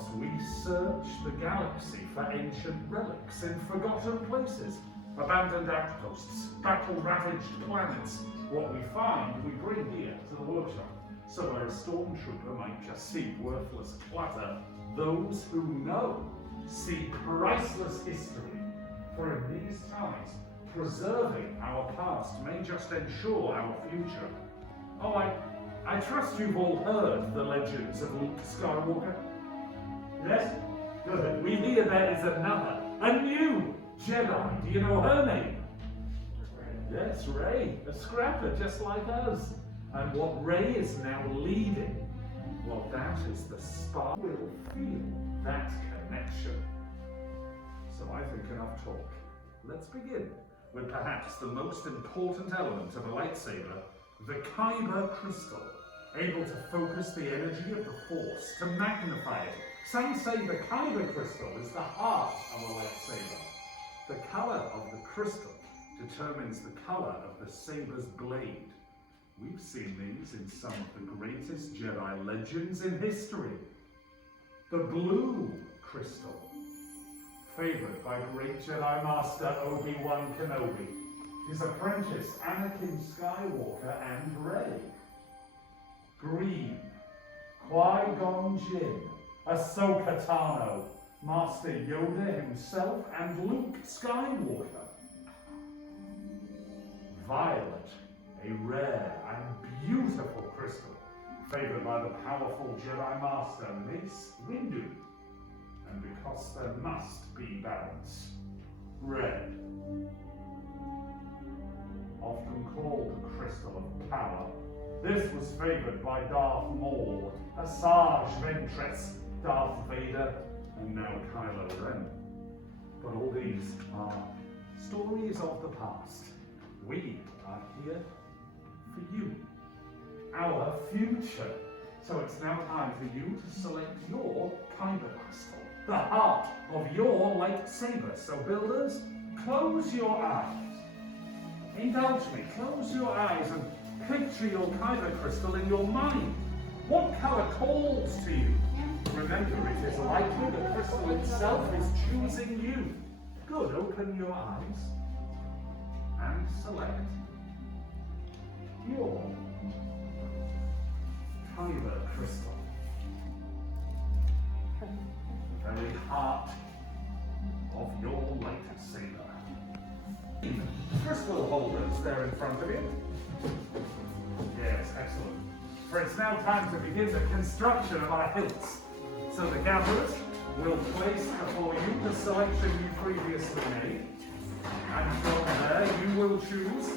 because we search the galaxy for ancient relics in forgotten places, abandoned outposts, battle-ravaged planets. What we find, we bring here to the workshop. So where a stormtrooper might just see worthless clutter, those who know see priceless history. For in these times, preserving our past may just ensure our future. Oh, I trust you've all heard the legends of Luke Skywalker. Yes? Good. We hear there is another, a new Jedi. Do you know her name? Yes, Rey, a scrapper just like us. And what Rey is now leading, well, that is the spark. We'll feel that connection. So I think enough talk. Let's begin with perhaps the most important element of a lightsaber, the kyber crystal, able to focus the energy of the Force, to magnify it. Some say the kyber crystal is the heart of a lightsaber. The color of the crystal determines the color of the saber's blade. We've seen these in some of the greatest Jedi legends in history. The blue crystal, favored by great Jedi Master Obi-Wan Kenobi, his apprentice Anakin Skywalker and Rey. Green, Qui-Gon Jinn, Ahsoka Tano, Master Yoda himself, and Luke Skywalker. Violet, a rare and beautiful crystal, favored by the powerful Jedi Master Mace Windu. And because there must be balance, red, often called the crystal of power, this was favored by Darth Maul, Asajj Ventress, Darth Vader, and now Kylo Ren. But all these are stories of the past. We are here for you, our future. So it's now time for you to select your kyber crystal, the heart of your lightsaber. So builders, close your eyes. Indulge me, close your eyes and picture your kyber crystal in your mind. What color calls to you? Remember, it is likely the crystal itself is choosing you. Good, open your eyes and select your kyber crystal. The very heart of your lightsaber. Crystal holders there in front of you. Yes, excellent. For it's now time to begin the construction of our hilts. So the gatherers will place before you the selection you previously made. And from there you will choose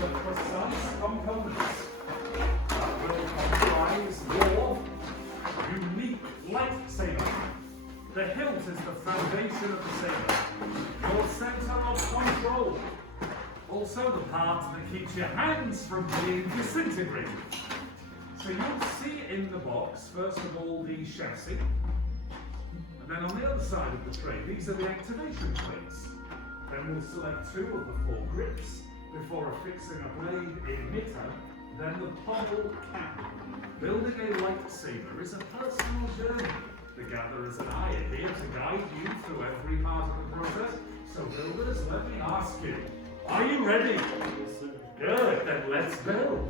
the precise components that will comprise your unique lightsaber. The hilt is the foundation of the saber, your center of control. Also the part that keeps your hands from being disintegrated. So you'll see in the box, first of all, the chassis. And then on the other side of the tray, these are the activation plates. Then we'll select 2 of the 4 grips before affixing a blade emitter, then the pommel cap. Building a lightsaber is a personal journey. The gatherers and I are here to guide you through every part of the process. So builders, let me ask you, are you ready? Yes, sir. Good, then let's build.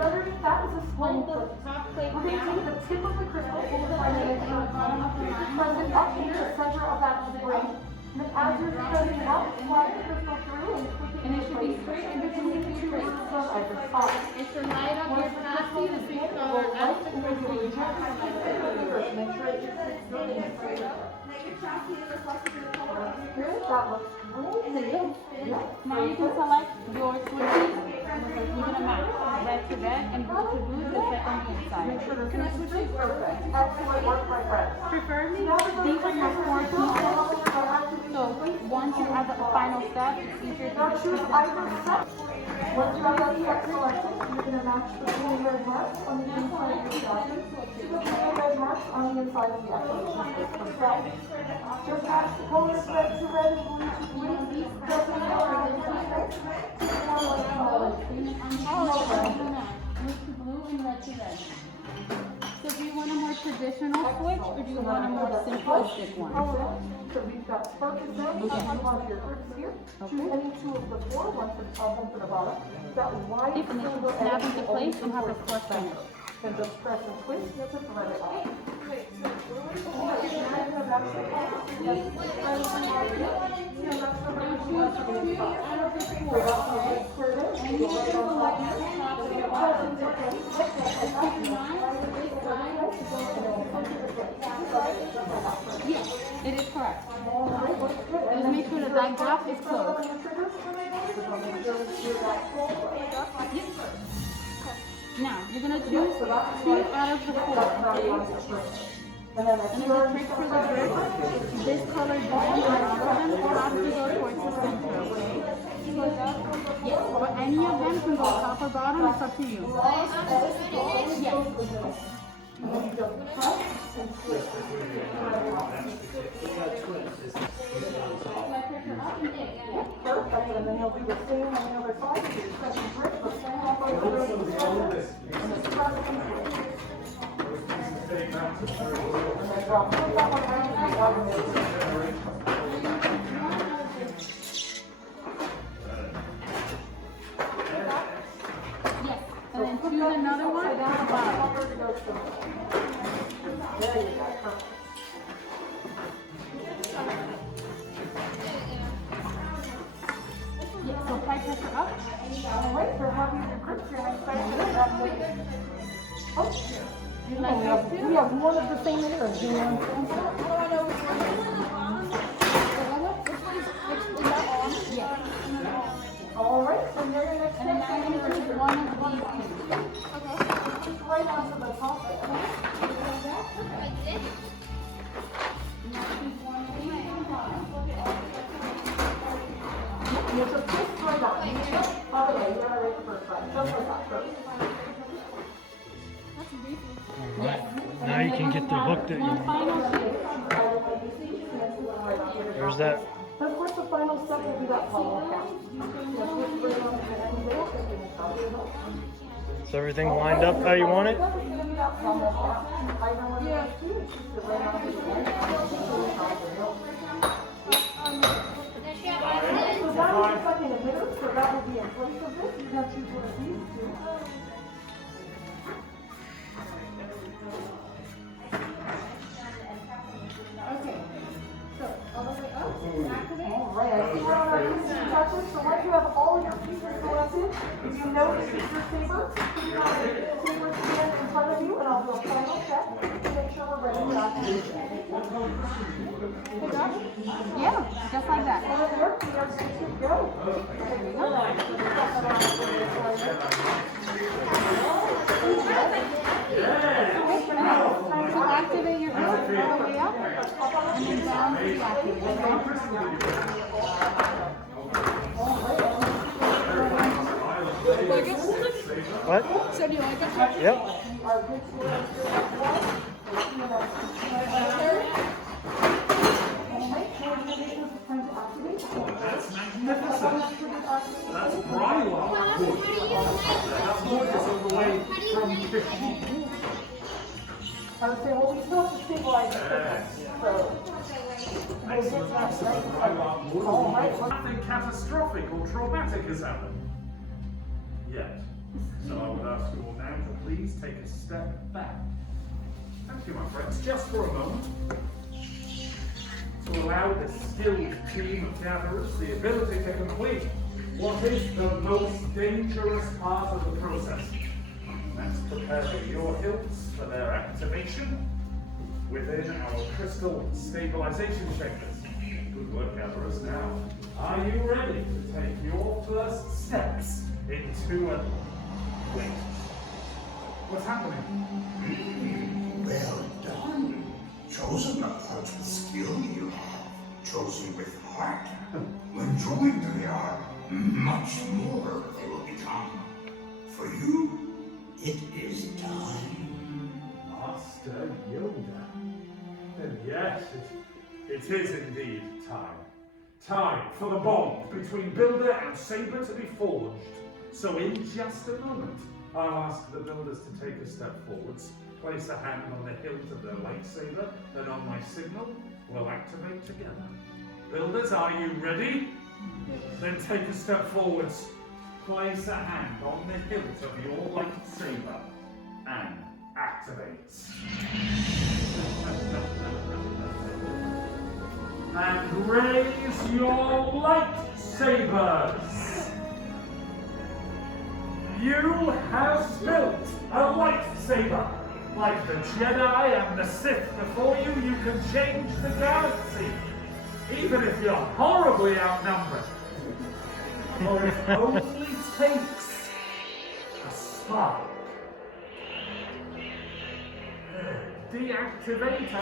Underneath that is a swing plate. We're going to take the tip of the crystal, press it up into the center of that spring. And then as you're pressing it up, slide the crystal through and it should be straight in between the 2 rings on either side. It should light up your chassis the same color as the crystal. Make sure it sits straight up. Good, that looks great. Yeah. Now you can select your switches. You're gonna match red to red and blue to blue, the second inside. Make sure the switch is perfect. Excellent work, my friend. Preferably, these are your 4 pieces. So once you're at the final step, it's easier to Now just choose flip either set. Once you have that set selected, you're going to match the 2 red marks on the inside of the chassis to the 2 red marks on the inside of the activation system. Just ask the colors red to red and blue to blue. Doesn't matter which one it is. Blue to blue and red to red. So do you want a more traditional switch or do you want a more simplistic one? So we've got sparkles there, you want your grips here. Choose any two of the four, one for the top, one for the bottom. That wide Yep, and then single snap edge into place and have a flush finish. Then just press and twist, you have to thread it off. Yes, it is correct. Just make sure that gap is closed. Yep. Now, you're going to choose 2 out of the 4. And then the trick for the grip, this colored band, have to go towards the center, okay? Yes, but any of them can go top or bottom, it's up to you. Yes. Perfect, and then you'll do the same on the other side. Second grip, the same off over the other. And then press and twist. And then drop that one down to the bottom. Yes, and then choose another one at the bottom. There you go, perfect. Yes, so apply pressure up. All right, so have you your grips here next time? Oh, You like those two? we have one of the same errors. You know? Yes. All right, so you're your next And then now you're going to choose one of these two. just right onto the top there. Now choose one of these on the bottom. You just twist right on. By the way, you're gonna make the first one. Just like that. Perfect. Alright, now you can get the hook that you One want. final shape. There's that. Of course, the final step will be that follow count. Just twist right on to the end there. Is everything lined up how you want it? So that will be like in the middle, so that will be in place of this. You have to choose one of these two. Okay. So, all the way up, activate. All right, I see we're on our pieces touches. So once you have all your pieces selected, if you notice your saber, put it on the saber stand in front of you, and I'll do a final check to make sure we're ready to activate. Yeah, just like that. Over there, we are good to go. There we go. So activate your hook all the way up, and then down to the activate. What? So do you like it? Yep. Are good to That's magnificent. That's Brylock wood. That wood is all the way from 50. I would say, well, we still have to stabilize the thickness, so. Excellent, excellent. Brylock wood. All right, Nothing catastrophic or traumatic has happened. Yet. So I would ask you all now to please take a step back. Thank you, my friends, just for a moment. To allow this skilled team of gatherers the ability to complete what is the most dangerous part of the process. That's preparing your hilts for their activation within our crystal stabilization chambers. Good work, gatherers. Now, are you ready to take your first steps into a... Wait. What's happening? Well done. Chosen without the skill you have. Chosen with heart. When joined, they are much more they will become. For you, it is time. Master Yoda. Then yes, It is indeed time. Time for the bond between Builder and Saber to be forged. So in just a moment, I'll ask the builders to take a step forwards, place a hand on the hilt of their lightsaber, and on my signal, we'll activate together. Builders, are you ready? Then take a step forwards, place a hand on the hilt of your lightsaber, and activate. And raise your lightsabers. You have built a lightsaber. Like the Jedi and the Sith before you, you can change the galaxy. Even if you're horribly outnumbered. Or it only takes a spark. Deactivate